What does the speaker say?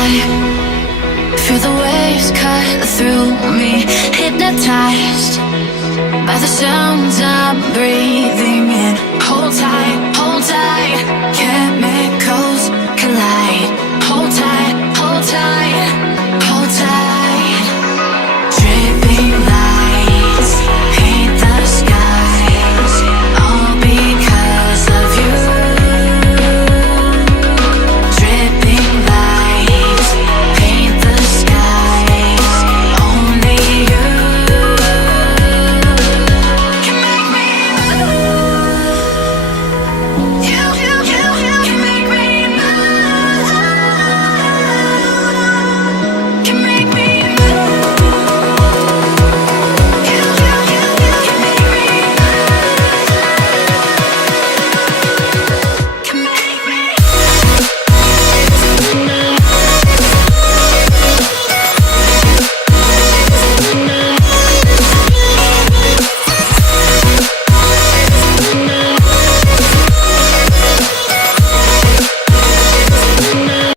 high, feel the waves cut through me, hypnotized by the sounds I'm breathing in. Hold tight,